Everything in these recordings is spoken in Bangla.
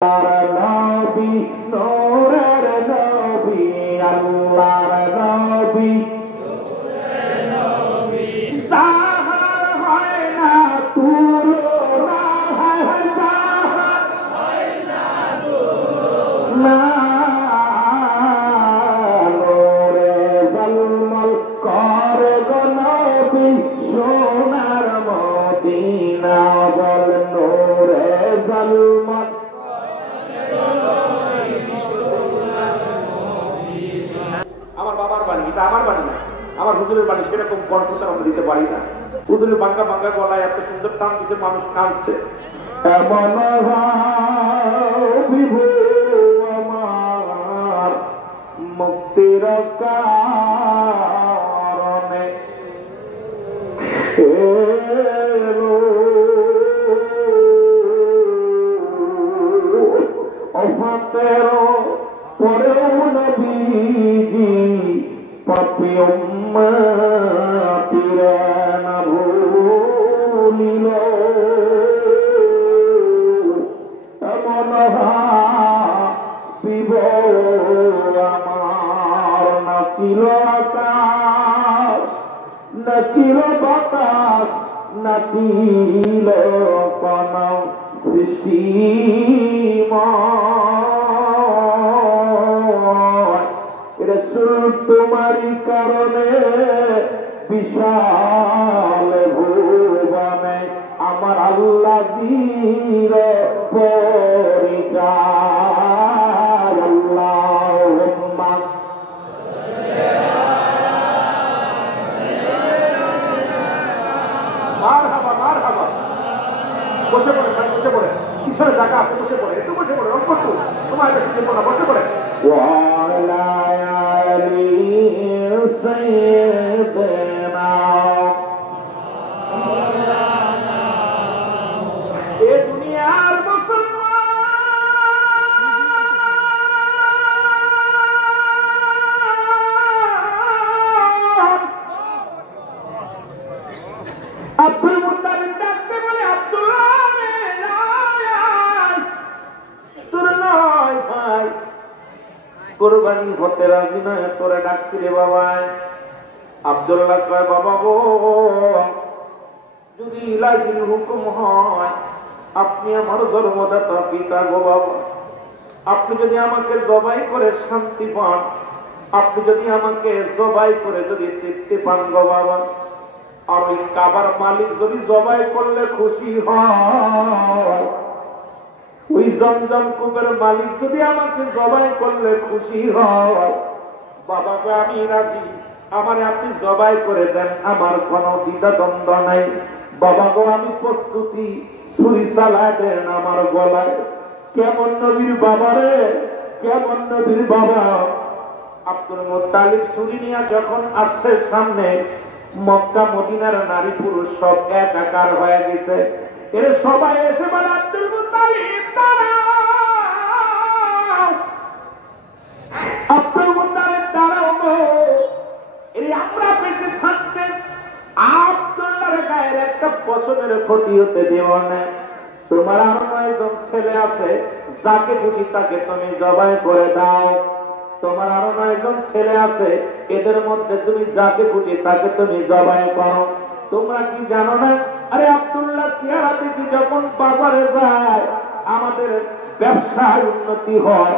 নবী নূরের নবী আল্লাহর নবী জাহার হয় না তুলনা জাহার হয় না তুলনা নূরে জলমল করে গো নবী সোনার মদিনা বল নূরে জলমল আমার বাবার বাণী, এটা আমার বাণী না, আমার হুজুরের বাণী। সেরকম কণ্ঠটা আমরা দিতে পারি না। হুজুরের বাঙ্গা বাঙ্গা গলায় এত সুন্দর টান দিচ্ছে, মানুষ কাঁদছে। এমন বিভু আমার মুক্তির কারণে অফাতেরও পরেও নবীজি পাপী উম্মতিরা না ভুলিল। এমন হাবিব আমার নাচিল আকাশ, নাচিল বাতাস, নাচিল কোন সৃষ্টি তোমারই কারণে বিশাল ভুবনে আমার আল্লাহ জির পরিচয়। আল্লাহুম্মা মারহাবা মারহাবা। বসে পড়ে ভাই, বসে পড়ে, ঈশ্বরের জায়গা আছে, বসে পড়ে, একটু বসে পড়ে, রং করছো তোমার কাছে যেত না, বসে পড়ে। এ দুনিয়ার আব্দুল মুত্তালিব ডাকতে বলে, আব্দুল্লাহ তোর নয় ভাই কুরবানি হতে রাজি নয়, তোরে ডাকছি রে বাবা। আব্দুল্লাহ কয়, বাবা গো যদি ইলাহির হুকুম হয়, আপনি আমার জন্মদাতা পিতা গো বাবা, আপনি যদি আমাকে জবাই করে শান্তি পান, আপনি যদি আমাকে জবাই করে যদি তৃপ্তি পান গো বাবা, আর ওই কাবার মালিক যদি জবাই করলে খুশি হয়, ওই জমজম কূপের মালিক যদি আমাকে জবাই করলে খুশি হয়, বাবাকে আমি রাজি, আমারে আপনি জবাই করে দেন, আমার কোনো দ্বিধা দ্বন্দ্ব নাই। বাবা গো আমি প্রস্তুতি, ছুরি চালায় দেন আমার গলায়। কেমন নবীর বাবা রে, কেমন নবীর বাবা। আব্দুল মুত্তালিব ছুরি নিয়ে যখন আসছে সামনে, মক্কা মদিনার নারী পুরুষ সব একাকার হয়ে গেছে। এর সবাই এসে বলে, আব্দুল মুত্তালিব দাঁড়াও, আব্দুল মুত্তালিব দাঁড়াও গো। এই আমরা বেঁচে থাকতে আব্দুল্লাহর গায়ের একটা পশমের ক্ষতি হতে দেব না। তোমার আরো 9 জন ছেলে আছে, যাকে খুশি তাকে তুমি জবাই করে দাও। তোমার আরো 9 জন ছেলে আছে, এদের মধ্যে তুমি যাকে খুশি তাকে তুমি জবাই করো। তোমরা কি জানো না, আরে আব্দুল্লাহ চেহারা দেখি যখন বাজারে যায় আমাদের ব্যবসায় উন্নতি হয়।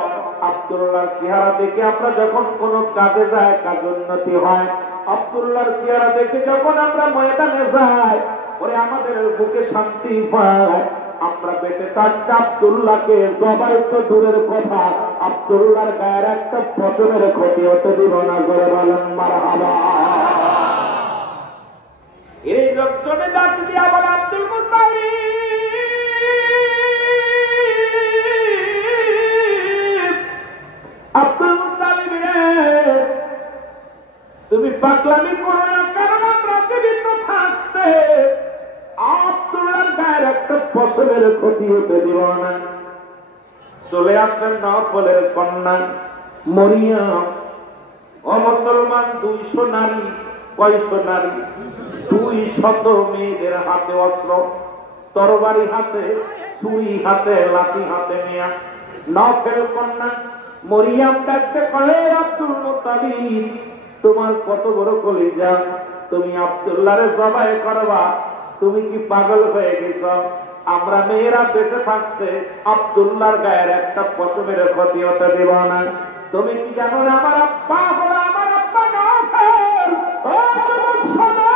আব্দুল্লাহ চেহারা দেখে আমরা যখন কোন কাজে যাই কাজ উন্নতি হয়। আব্দুল্লাহর চেহারা দেখে যখন আমরা ময়দানে যাই, ওরে আমাদের বুকে শান্তি পায়। আমরা বেঁচে থাকতে আব্দুল্লাহকে জবাই তো দূরের কথা, আব্দুল্লাহর গায়ের একটা পশমের ক্ষতি হতে দিব না। করে বলেন মারহাবা। এই লোকজনে ডাক দিয়া বলে, আব্দুল মুত্তালিব, আব্দুল মুত্তালিব রে তুমি পাগলামি করো না, কারণ আমরা জীবিত থাকতে আব্দুল্লাহর গায়ের একটা ফসলের ক্ষতি হতে দিব না। চলে আসলেন নফলের কন্যা মরিয়ম। ও মুসলমান, 200 নারী, কয়শো নারী, 200 মেয়েদের হাতে অস্ত্র, তরবারি হাতে, ছুরি হাতে, লাঠি হাতে নিয়া নফল কন্যা মরিয়াম ডাকতে কলে, আব্দুল মুত্তালিব তোমার কত বড় কলিজা, তুমি আব্দুল্লাহরে জবাই করবা, তুমি কি পাগল হয়ে গেছ? আমরা মেয়েরা বেঁচে থাকতে আব্দুল্লাহর গায়ের একটা পশমের ক্ষতি হতে দেব না। তুমি কি জানো না আমার আব্বা হলো আমার আব্বা নফল? ও যুবক শোনো,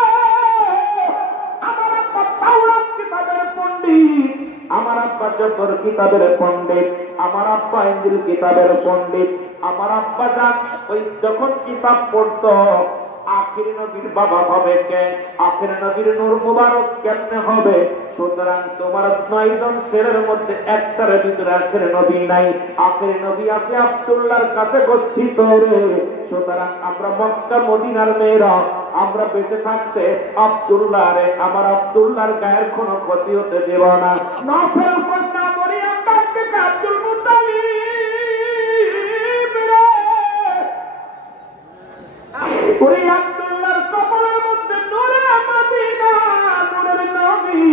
আমার আব্বা তাওরাত কিতাবের পণ্ডিত, আমার আব্বা জব্বর কিতাবের পণ্ডিত, আমার আব্বা ইনজিল কিতাবের পণ্ডিত। আমার আব্বা জান ওই যখন কিতাব পড়তো, আখির নবীর বাবা হবে কে? আখির নবীর নূর মুবারক কেমনে হবে? সুতরাং তোমার 9 জন ছেলের মধ্যে একটার ভিতরে আখির নবী নাই, আখির নবী আছে আব্দুল্লাহর কাছে গচ্ছিত রে। সুতরাং আমরা মক্কা মদিনার মেয়েরা আমরা বেঁচে থাকতে আব্দুল্লাহরে, আমার আব্দুল্লাহর গায়ের কোনো ক্ষতি হতে দেব না। নফল কন্যা মরিয়ম ডাকতে আব্দুল মুত্তালিব রে, ওই আব্দুল্লাহর কপালের মধ্যে নূরে মদিনা, নূরের নবী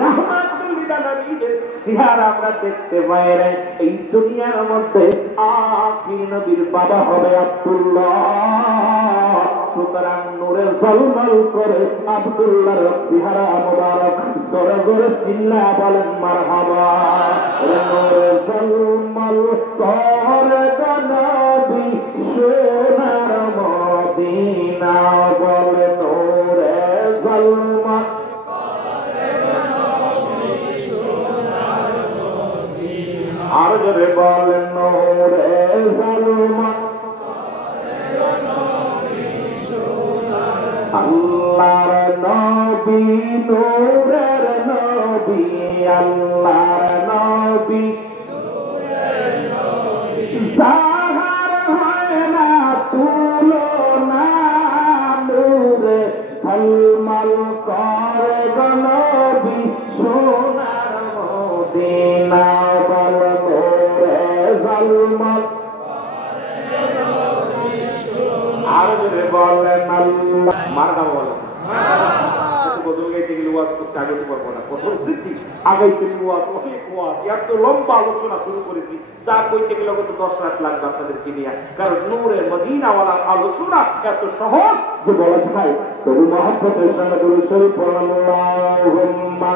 রাহমাতুল লিল আলামিন চেহারা আমরা দেখতে পাই রে। এই দুনিয়ার মধ্যে আখির নবীর বাবা হবে আব্দুল্লাহ। সুতরাং নূরে ঝলমল করে আব্দুল্লাহর চেহারা মুবারক জোরে জোরে চিল্লা বলেন মারহাবা। নূরে ঝলমল করে নবী সোনার মদিনা, বলে নূরে ঝলমল আর জোরে বলেন নূরে ঝলমল। আল্লাহর নবী নূরের নবী, আল্লাহর নবী সাহার হয় না তুলনা, নূরে ঝলমল করে নবী সোনার মদিনা, বল নূরে ঝলমল। আর জোরে বলেন আল্লাহ মারহাবা বলেন। গজল গাইতে গেলে ওয়াজ করতে আগাইতে পারবো না, প্রথম সিদ্ধি আগাইতে ওয়াজ অনেক ওয়াজ, এত লম্বা আলোচনা শুরু করেছি যা কইতে গেলে কত 10 রাত লাগবে আপনাদেরকে নিয়ে, কারণ নূরে মদিনাওয়ালার আলোচনা এত সহজ যে বলা যায়। তবু মহব্বতের সঙ্গে দরুদ শরীফ পড়ুন, আল্লাহুম্মা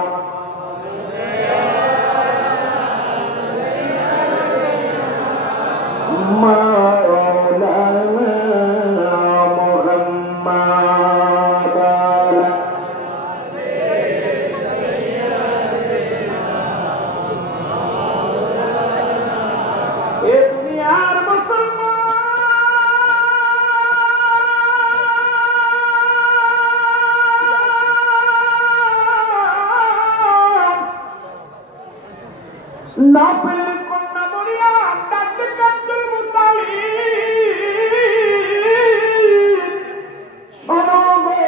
নফল কন্যা মরিয়ম ডাকতে আব্দুল মুত্তালিব শোনো গো,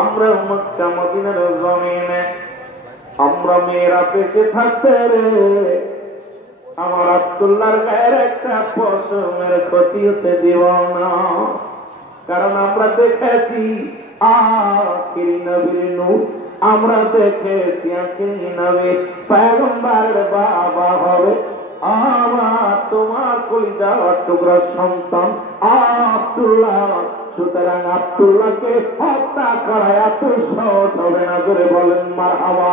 আমরা মক্কা মদিনার জমিনে আমরা মেয়েরা বেঁচে থাকতে রে আমার আব্দুল্লাহর গায়ের একটা পশমের ক্ষতি হতে দিব না। কারণ আমরা দেখেছি আখির নবীর নূর, আমরা দেখেছি আখির নবী পয়গম্বরের বাবা হবে আমার তোমার কলিজার টুকরা সন্তান আব্দুল্লাহ। সুতরাং আব্দুল্লাহকে হত্যা করা এত সহজ হবে না, করে বলেন মারহাবা।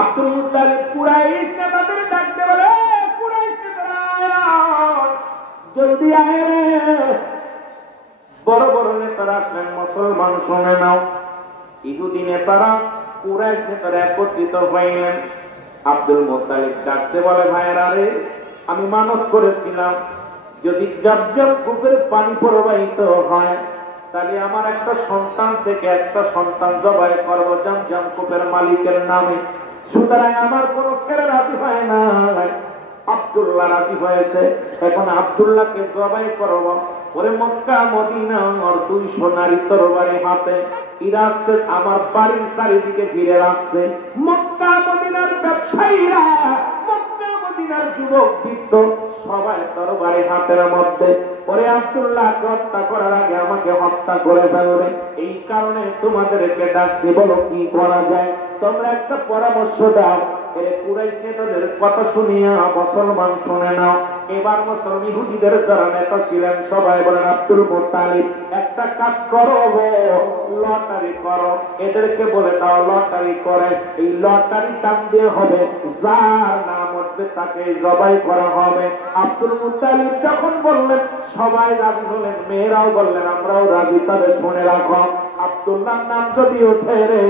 আব্দুল মুত্তালিব কুরাইশ নেতাদের ডাকতে বলে, কুরাইশ নেতারা জলদি আয় রে। বড় বড় নেতারা আসলেন, মুসলমান শুনে নাও। ইহুদি নেতারা কুরাইশ নেতারা একত্রিত হইলেন। আব্দুল মুত্তালিব ডাকতে বলে, ভাইয়েরা রে, আমি মানত করেছিলাম যদি জবজব কূপের পানি প্রবাহিত হয় তাহলে আমার একটা সন্তান থেকে একটা সন্তান জবাই করব জমজম কূপের মালিকের নামে। সুতরাং আমার কোন ছেলে রাজি হয় না, আব্দুল্লাহ রাজি হয়েছে। এখন আব্দুল্লাহকে জবাই করব। ওরে মক্কা মদিনা আর 200 নারী তরবারি হাতে ইরাসে আমার বাড়ির চারিদিকে ঘিরে রাখছে। মক্কা মদিনার ব্যবসায়ীরা, মক্কা মদিনার যুবক বৃদ্ধ সবাই তরবারি হাতের মধ্যে ওরে আব্দুল্লাহকে হত্যা করার আগে আমাকে হত্যা করে ফেলবে। এই কারণে তোমাদেরকে ডাকছি, বলো কি করা যায়? তোমরা একটা পরামর্শ দাও। কুরাইশ নেতাদের কথা শুনিয়া মুসলমান শুনে নাও। এবার মুসলমান ইহুদিদের যারা নেতা ছিলেন সবাই বলেন, আব্দুল মুত্তালিব একটা কাজ করো, লটারি করো, এদেরকে বলে দাও লটারি করে। এই লটারি টান দিয়ে হবে, যার নাম উঠবে তাকে জবাই করা হবে। আব্দুল মুত্তালিব যখন বললেন সবাই রাজি হলেন, মেয়েরাও বললেন আমরাও রাজি। তবে শুনে রাখো, আব্দুল্লাহর নাম যদি ওঠে রে,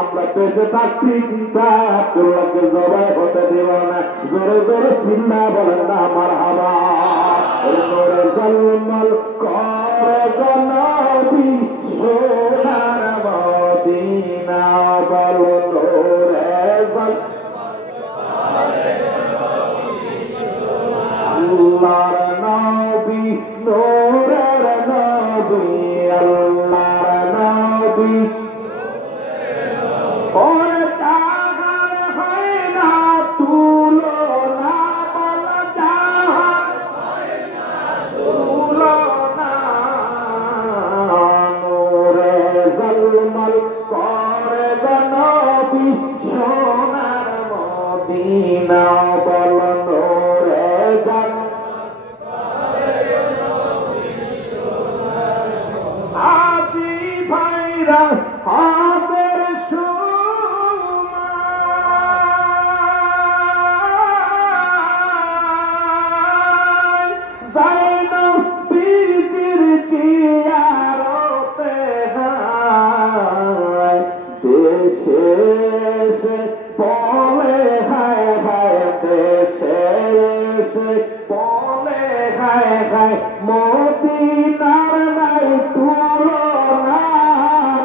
আমরা বেঁচে থাকতে চিন্তা আব্দুল্লাহকে জবাই হতে দেব না। জোরে জোরে চিন্তা বলেন না মারহাবা। জোরে জলমল করে নবী সোনার মদিনা, বলো নূরে জল আল্লাহর নবী, নূরের নবী, আল্লাহর নবী। ওরে জাহান হয় না তুলনা, বলো জাহান তুলনা। নূরে জলমল করে নবী সোনার মদিনা, বলো নূরে জল আজি ভাইরা হাতের সময় যাইনো বীজির জিয়ারতে হায়, দেশে এসে বলে হায় হায়, দেশে এসে বলে হায় হায়, মদিনার নাই তুলনা।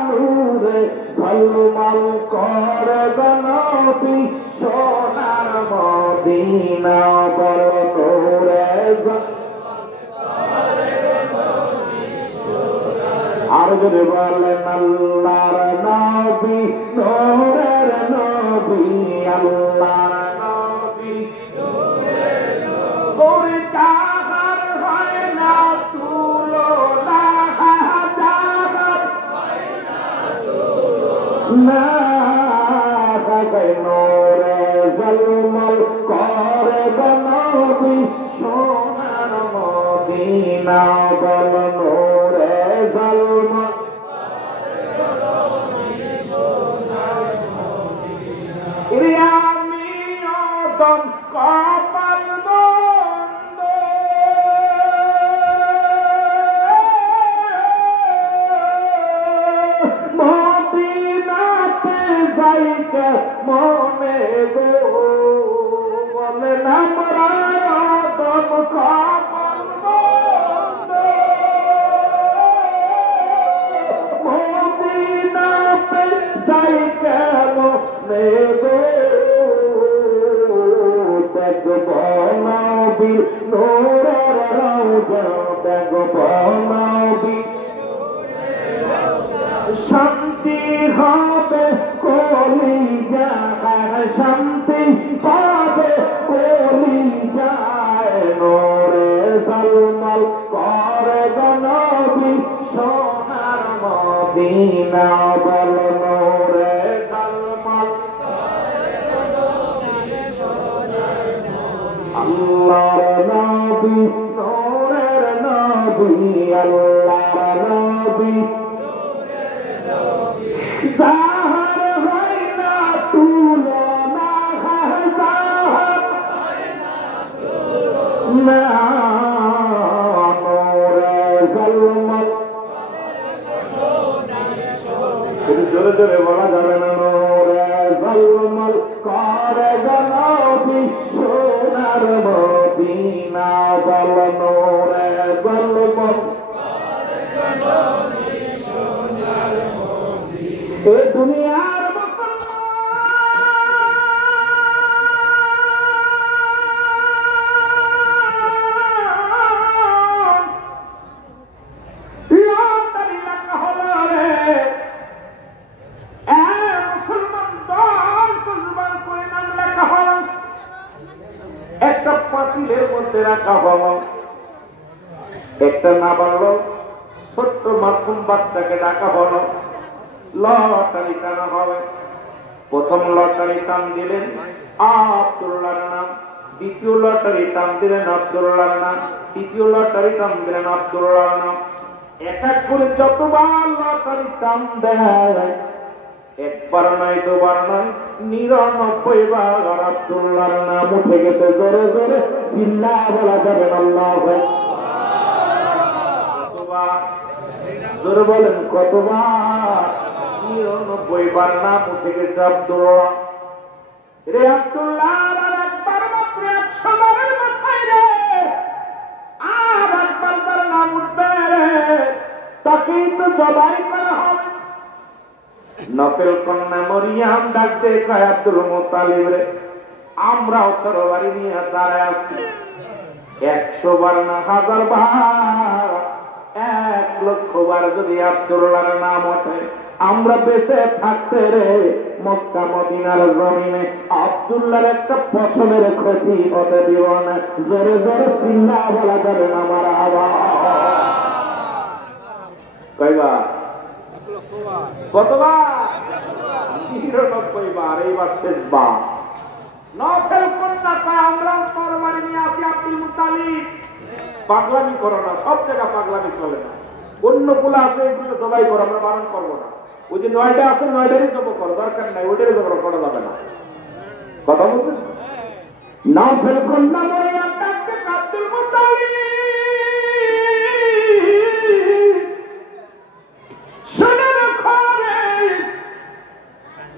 নূরে ঝলমল করে নবী সোনার মদিনা, বলো নূরে আর যদি বলেন আল্লাহর নবী, নূরের নবী, আল্লাহর নবী। ওরে জাহান হয় না তুলনা, জাহান না নূরে জলমল করে নবী সোনার মদিনা, বলো নূরে জলমল। আমি অদম কপাল বন্ধ, মদিনাতে যাইতে মনে গো, বলে আমরা অদম কপাল বন্ধ, মদিনাতে যাইতে মনে গো। দেখব নবীর নূরের রওজা, দেখব নবীর শান্তি হবে কলিজায়, শান্তি পাবে কলিজায়। নূরে ঝলমল করে নবী সোনার মদিনা, বলো নূরে ঝলমল। আল্লাহর নবী, নূরের নবী, আল্লাহর নবী। জাহান হয় না তুলনা, জাহান না। নূরে জলমল, জোরে জোরে বলা যাবে না। নূরে জলমল করে নবী সোনার মদিনা, বলো নূরে জলমল। এ দুনিয়ার একটা পাতিলের মধ্যে রাখা হলো। একটা নাবালক ছোট্ট মাসুম বাচ্চাকে ডাকা হলো, লটারি টানা হবে। প্রথম লটারি টান দিলেন আব্দুল্লাহর নাম, দ্বিতীয় লটারি টান দিলেন আব্দুল্লাহর নাম, তৃতীয় লটারি টান দিলেন আব্দুল্লাহর নাম। এক এক করে যতবার লটারি টান দেয়, একবার নয় দুবার নয় 99 বার আব্দুল্লাহর নাম উঠে গেছে। জোরে জোরে চিল্লা বলা যাবে আল্লাহু আকবার। কতবার? জোরে বলেন কতবার? 99 বার নাম উঠে গেছে আব্দুল্লাহ। রে আব্দুল্লাহ আর একবার মাত্র 100 বারের মাথায় রে, আর একবার তার নাম উঠবে রে, তাকেই তো জবাই করা হবে। নফেল কন্যা মরিয়াম ডাক দিয়ে কয়, আব্দুল মুত্তালিব রে, আমরাও তরবারি নিয়ে দাঁড়ায় আছি। 100 বার না 1000 বার, 1,00,000 বার যদি আব্দুল্লাহর নাম ওঠে, আমরা বেঁচে থাকতে রে মক্কা মদিনার জমিনে আব্দুল্লাহর একটা পশমের ক্ষতি হতে দিব না। জোরে জোরে চিল্লা বলা যাবে না আমার আওয়াজ। কয়বার? কতবার? 99 বার। এইবার শেষবার। নফেল কন্যা কয়, আমরাও তরবারি নিয়ে আছি আব্দুল মুত্তালিব। পাগলামি করো না, সব জায়গা পাগলামি চলে না। অন্য পোলা আছে এগুলো জবাই করো, আমরা বারণ করবো না। ওই যে 9টা আছে 9টারই জব করো, দরকার নাই ওইটারই জব করা যাবে না। কথা বলছেন? নফেল কন্যা মরিয়াম ডাকতে আব্দুল মুত্তালিব, শুনে রাখো রে,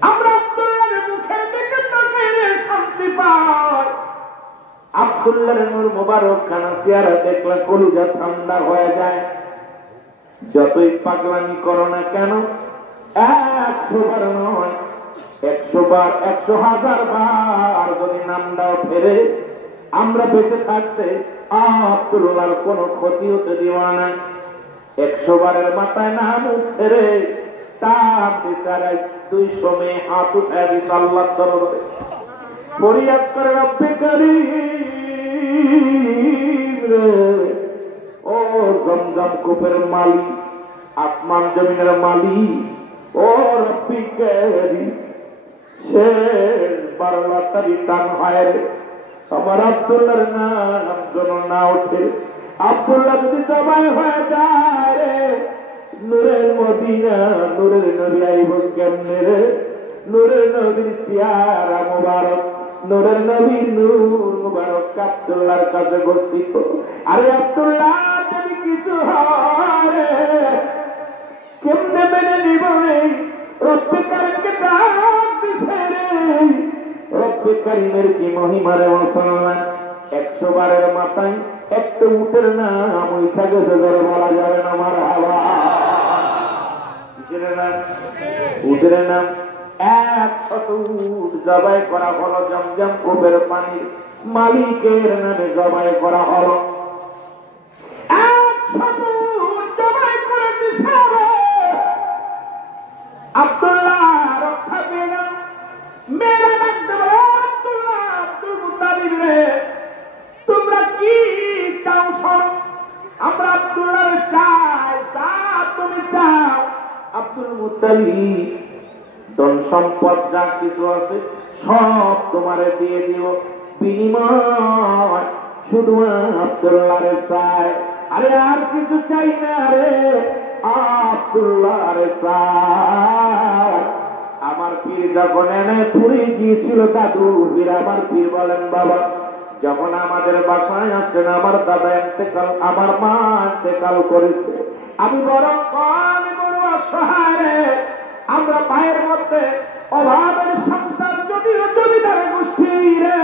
আমরা আব্দুল্লাহর মুখের দিকে তাকাইলে শান্তি পাই। আব্দুল্লাহর নূর মুবারক খানা চেহারা দেখলে কলিজা ঠান্ডা হয়ে যায়। যতই পাগলামি করো না কেন, 100 বার নয়, 100 বার, 100,000 বার যদি নামটাও ফেরে, আমরা বেঁচে থাকতে আব্দুল্লাহর কোনো ক্ষতি হতে দিব না। 100 বারের মাথায় নাম উঠছে রে, তার বিচারে 200 মেয়ে হাত উঠে দিছে আল্লাহর দরবারে, ফরিয়াদ করে, রব্বে কারীম রে, ও জমজম কূপের মালিক, আসমান জমিনের মালিক, ও রব্বে কারীম, শেষবার লটারি টান হয় রে, আমার আব্দুল্লাহর নাম যেন না ওঠে। আব্দুল্লাহ যদি জবাই হয়ে যায় রে, নূরের মদিনা, নূরের নবী আইব কেমনে রে? নূরের নবীর চেহারা মুবারক, নূরের নবীর নূর মুবারক আব্দুল্লাহর কাছে গচ্ছিত। আরে আব্দুল্লাহ যদি কিছু হয় রে, কেমনে মেনে নিব রে? রব্বে কারীমকে ডাক দিছে রে, রব্বে কারীমের কি মহিমা রে মুসলমান। 100 বারের মাথায় একটা উটের নাম উঠে গেছে, ধরে বলা যাবে না আমার হাওয়া। কিসের নাম? উটের নাম। 100 উট জবাই করা হলো, জমজম কূপের পানি মালিকের নামে জবাই করা হলো। 100 উট জবাই করে দিছে রে, আব্দুল্লাহ রক্ষা পেয়ে গেল। মেয়েরা ডাকতে বলে, আব্দুল্লাহ, আব্দুল মুত্তালিব রে, তোমরা কি চাও শোনো, আমরা আব্দুল্লাহ চাই, তা তুমি চাও। আব্দুল মুত্তালিব ধন সম্পদ যা কিছু আছে সব তোমারে দিয়ে দিব, বিনিময় শুধু আব্দুল্লাহরে চাই। আরে আর কিছু চাই না রে, আব্দুল্লাহরে চাই। আমার পীর যখন এনে পুরী গিয়েছিল দাদু পীর, আমার পীর বলেন, বাবা যখন আমাদের বাসায় আসলেন, আমার দাদা ইন্তেকাল, আমার মা ইন্তেকাল করেছে, আমি বড় অসহায় রে, আমরা মায়ের মধ্যে অভাবের সংসার, যদিও জমিদার গোষ্ঠী রে।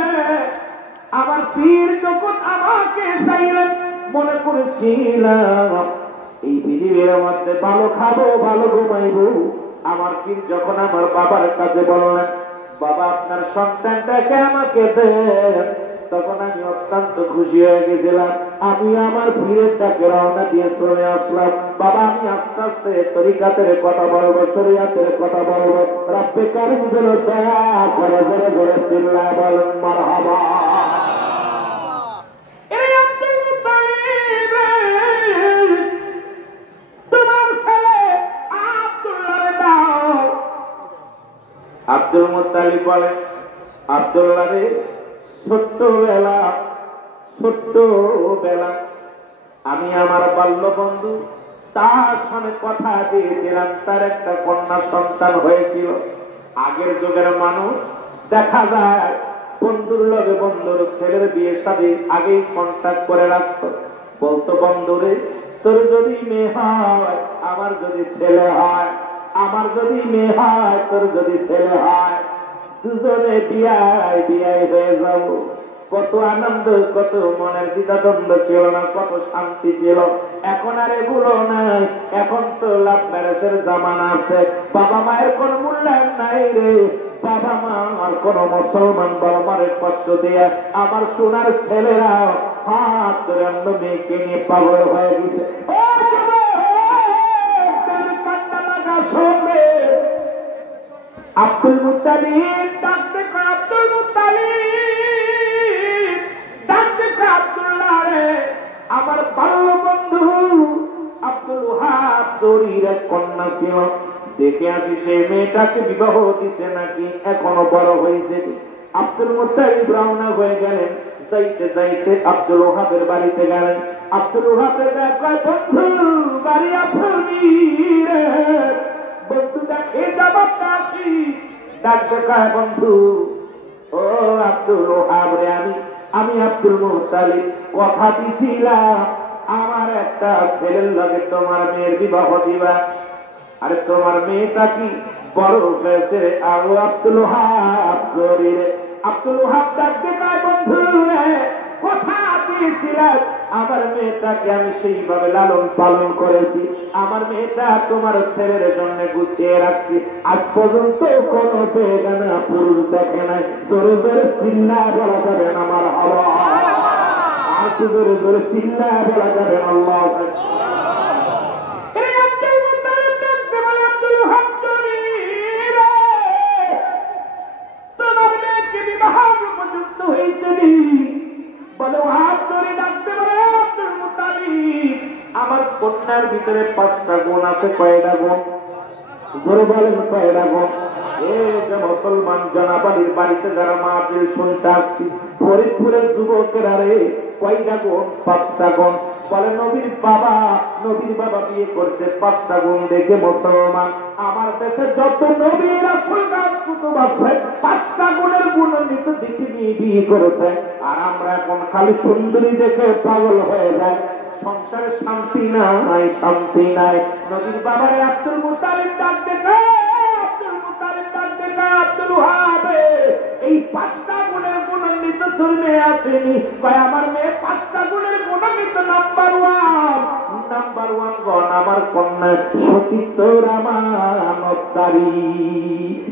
আমার পীর যখন আমাকে চাইলেন, মনে করেছিলাম এই পৃথিবীর মধ্যে ভালো খাবো, ভালো ঘুমাইবো। আমার পীর যখন আমার বাবার কাছে বললেন, বাবা আপনার সন্তানটাকে আমাকে দেন, তখন আমি অত্যন্ত খুশি হয়ে গেছিলাম। আমি আমার পীরের ডাকে রওনা দিয়ে চলে আসলাম। বাবা আমি আস্তে আস্তে তরিকাতের কথা বলবো, শরীয়তের কথা বলবো, রব্বে কারীম যেন দয়া করে, জোরে জোরে চিল্লায় বলেন মারহাবা। এই আব্দুল মুত্তালিব রে, মুত্তালিব বলে, আব্দুল্লাহ রে, ছোট্টবেলা আমি আমার বাল্য বন্ধু তার সামনে কথা দিয়েছিলাম, তার একটা কন্যা সন্তান হয়েছিল। আগের যুগের মানুষ দেখা যায় বন্ধুর লগে বন্ধুর ছেলের বিয়ে শাদী আগেই কন্ট্যাক্ট করে রাখতো, বলতো বন্ধুরে তোর যদি মেয়ে হয়, আমার যদি ছেলে হয়, আমার যদি মেয়ে হয়, তোর যদি ছেলে হয়, দুজনে বিয়ায় হয়ে যাব। কত আনন্দ, কত মনের দ্বিধাদ্বন্দ্ব ছিল না, কত শান্তি ছিল। এখন আর এগুলো নাই, এখন তো লাভ ম্যারেজের জামানা আছে। বাবা মায়ের কোন মূল্যায়ন নাই রে। বাবা মা আর কোন মুসলমান বাবা মায়ের কষ্ট দিয়ে আমার সোনার ছেলেরা হাত ধরে অন্য মেয়েকে নিয়ে পাগল হয়ে গেছে। আব্দুল মুত্তালিব ডাকতে কয়, আব্দুল মুত্তালিব ডাকতে কয়, আব্দুল্লাহ রে, আমার বাল্য বন্ধু আব্দুল ওহাব চোরির এক কন্যা ছিল, দেখে আসি সেই মেয়েটাকে বিবাহ দিছে নাকি, এখনো বড় হয়েছে। আব্দুল মুত্তালিব রওনা হয়ে গেলেন। যাইতে যাইতে আব্দুল ওহাবের বাড়িতে গেলেন। আব্দুল ওহাবের কয়, বন্ধু বাড়ি আসনি রে? বন্ধু দেখে জবাব আসি, ডাকতে কয়, বন্ধু ও আব্দুল ওহাব রে, আমি আব্দুল মুত্তালিব কথা দিছিলাম আমার একটা ছেলের লগে তোমার মেয়ের বিবাহ দিবা। আরে তোমার মেয়েটা কি বড় হয়েছে? আরো আব্দুল ওহাব জরিরে। আব্দুল ওহাব ডাকতে কয়, বন্ধু রে, কথা দিয়েছিলাম আমার মেয়েটাকে আমি সেইভাবে লালন পালন করেছি, আমার মেয়েটা তোমার ছেলের জন্য গুছিয়ে রাখছি। আজ পর্যন্ত কোন বেগানা পুরুষ দেখে নাই। জোরে জোরে চিল্লা বলা যাবে না আমার হাওয়া, আর জোরে জোরে চিল্লা বলা যাবে না আল্লাহ। তোমার মেয়েকে বিবাহ উপযুক্ত হয়েছে বলে ওহাব চোরি ডাকতে বলে, আব্দুল মুত্তালিব আমার কন্যার ভিতরে 5টা গুণ আছে। কয়টা গুণ? জোরে বলেন কয়টা গুণ? এই যে মুসলমান জনাবাড়ির বাড়িতে যারা মাহফিল শুনতে আসছি, ফরিদপুরের যুবকেরা রে, কয়টা গুণ? 5টা গুণ। বলে নবীর বাবা বিয়ে করছে 5টা গুণ দেখে মুসলমান। আমার দেশে যত নবী রাসূল কুতুব আছে 5টা গুণের গুণান্বিত দেখে বিয়ে করেছে। আর আমরা এখন খালি সুন্দরী দেখে পাগল হয়ে যাই, সংসারে শান্তি নাই, শান্তি নাই। নবীর বাবারে আব্দুল মুত্তালিব ডাকতে কয়, আব্দুল মুত্তালিব ডাকতে কয়, আব্দুল ওহাব এই 5টা গুণের গুণান্বিত তোর মেয়ে আসেনি? কয় আমার মেয়ে 5টা গুণের গুণান্বিত। নাম্বার 1 গণ আমার কন্যা সতীত্ব আমানতদারি।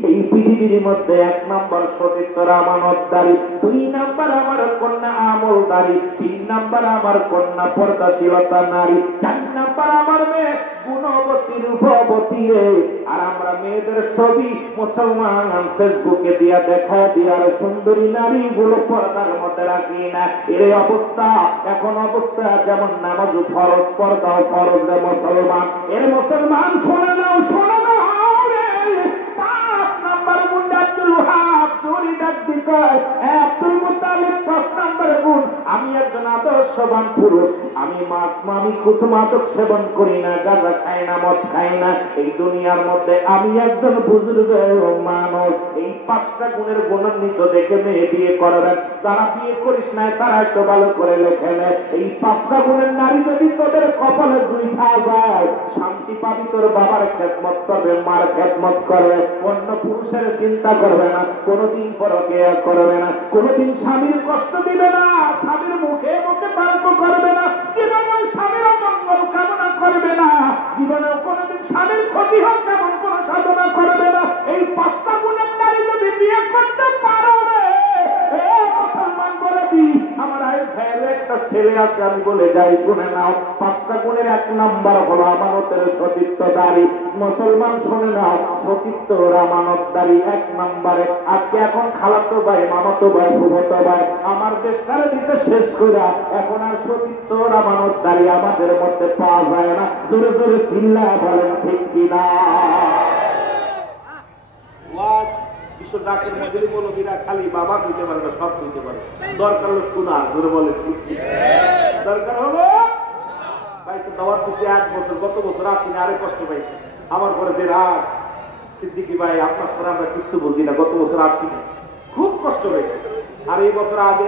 এই পৃথিবীর মধ্যে 1 নম্বর সতীত্ব আমানতদারি, 2 নম্বর আমার কন্যা আমলদারি, 3 নম্বর আমার কন্যা পর্দাশীলতা নারী, 4 নম্বর আমার মেয়ে গুণবতী রূপবতী রে। আর আমরা মেয়েদের ছবি মুসলমান ফেসবুকে দিয়া দেখা দিয়ার সুন্দরী নারী গুলো পর্দার মধ্যে রাখি না। এর অবস্থা এখন অবস্থা যেমন নামাজ ফরজ, পর্দাও ফরজ রে মুসলমান। এর মুসলমান শোনে নাও, শোনে নাও রে। 5 নম্বর গুণ আব্দুল ওহাব চোরি ডাকতে কয়, আব্দুল মুত্তালিব 5 নম্বর গুণ, আমি একজন আদর্শবান পুরুষ, আমি মাদক সেবন করি না, গাঁজা খাই না, মদ খাই না। এই দুনিয়ার মধ্যে আমি একজন বুজুর্গ মানুষ। এই 5টা গুণের গুণান্বিত দেখে মেয়ে বিয়ে করবেন। যারা বিয়ে করিস না তারা একটু ভালো করে লেখে নেয়, এই 5টা গুণের নারী যদি তোদের কপালে জুইঠা যায়, শান্তি পাবি। তোর বাবার খেদমত করবে, মার খেদমত করবে, অন্য পুরুষের চিন্তা করবে না, কোনোদিন পরকিয়া করবে না, কোনোদিন স্বামীর কষ্ট দিবে না, স্বামীর মুখে মুখে তর্ক করবে না, জীবনেও স্বামীর মঙ্গল কামনা করবে না, জীবনেও কোনোদিন স্বামীর ক্ষতি হোক এমন কোন সাধনা করবে না। এই 5টা গুণের নারী যদি বিয়ে করতে পারো রে, মুসলমান বলে দি, আমার ভাইয়ের একটা ছেলে আছে, আমি বলে যাই শুনে নাও। 5টা গুণের 1 নম্বর হলো আমানতের সতীত্বদারি। মুসলমান শুনে নাও, সতীত্ব আমানতদারি 1 নম্বরে। আজকে এখন খালাতো ভাই, মামাতো ভাই, ফুফাতো ভাই আমার দেশটারে দিছে শেষ করে, এখন আর সতীত্ব আমানতদারি আমাদের মধ্যে পাওয়া যায় না। জোরে জোরে চিল্লা বলেন ঠিক কিনা? বিশ্বর ডাকের মধ্যে মৌলবীরা খালি বাবা হইতে পারে না, সব হইতে পারে। দরকার হলো কুনার, জোরে বলে দরকার হলো ভাই তো দাওয়াত দিচ্ছে 1 বছর, গত বছর আসিনি, আরে কষ্ট পাইছে। আমার পরে যে রাগ, সিদ্দিকী ভাই আপনার সারা আমরা কিছু বুঝি না, গত বছর আসিনি, খুব কষ্ট হয়েছে। আর এই বছর আগে